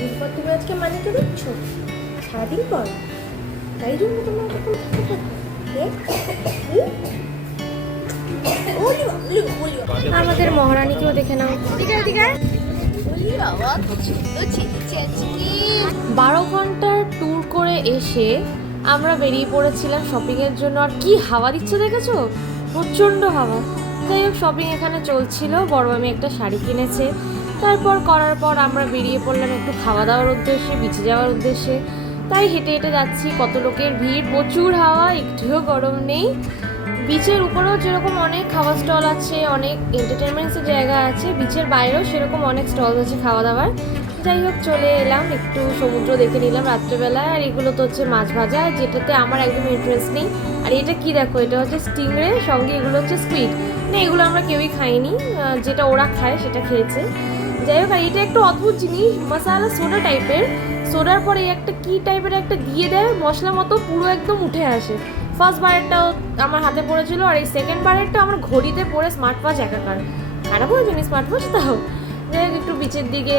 সারাদিন পর তুমি আজকে মানিকে দিচ্ছ, সারাদিন পর, তাই জন্য তোমার এখন থাকে থাকে। আমাদের মহারানীকেও দেখে নাও। 12 ঘন্টার ট্যুর করে এসে আমরা বেরিয়ে পড়েছিলাম শপিংয়ের জন্য। আর কি হাওয়া দিচ্ছে দেখেছো, প্রচণ্ড হাওয়া। যাই হোক, শপিং এখানে চলছিল। বড় আমি একটা শাড়ি কিনেছে। তারপর করার পর আমরা বেরিয়ে পড়লাম একটু খাওয়া দাওয়ার উদ্দেশ্যে, বিচে যাওয়ার উদ্দেশ্যে। তাই হেঁটে হেঁটে যাচ্ছি, কত লোকের ভিড়, প্রচুর হাওয়া, একটুও গরম নেই। বিচের উপরেও যেরকম অনেক খাওয়ার স্টল আছে, অনেক এন্টারটেনমেন্টসের জায়গা আছে, বিচের বাইরেও সেরকম অনেক স্টল আছে খাওয়া দাওয়ার। যাই হোক, চলে এলাম, একটু সমুদ্র দেখে নিলাম রাত্রেবেলায়। আর এগুলো তো হচ্ছে মাছ ভাজা, যেটাতে আমার একদম ইন্টারেস্ট নেই। আর এটা কি দেখো, এটা হচ্ছে স্টিংরে, সঙ্গে এগুলো হচ্ছে স্কুইড। না, এগুলো আমরা কেউই খাইনি, যেটা ওরা খায় সেটা খেয়েছে। যাই হোক, আর এটা একটু অদ্ভুত জিনিস, মশালা সোডা টাইপের। সোডার পরে একটা কি টাইপের একটা দিয়ে দেয় মশলা মতো, পুরো একদম উঠে আসে। ফার্স্ট বারেরটাও আমার হাতে পড়েছিল, আর এই সেকেন্ড বারেরটা আমার ঘড়িতে পড়ে স্মার্ট ওয়াচ একাকার। খারাপ হয়েছে স্মার্ট ওয়াচ তাও। যাই হোক, একটু বিচের দিকে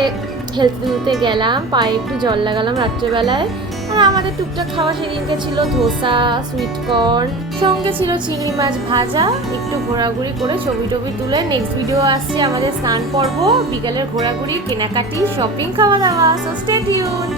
হেলতে হেলতে গেলাম, পায়ে একটু জল লাগালাম রাত্রেবেলায়। আর আমাদের টুকটাক খাওয়া সেদিনকে ছিল ধোসা, সুইট কর্ন, সঙ্গে ছিল চিংড়ি মাছ ভাজা। একটু ঘোরাঘুরি করে ছবি টবি তুলে নেক্সট ভিডিও আসছে আমাদের স্নান পর্ব, বিকালের ঘোরাঘুরি, কেনাকাটি, শপিং, খাওয়া দাওয়া। So stay tuned.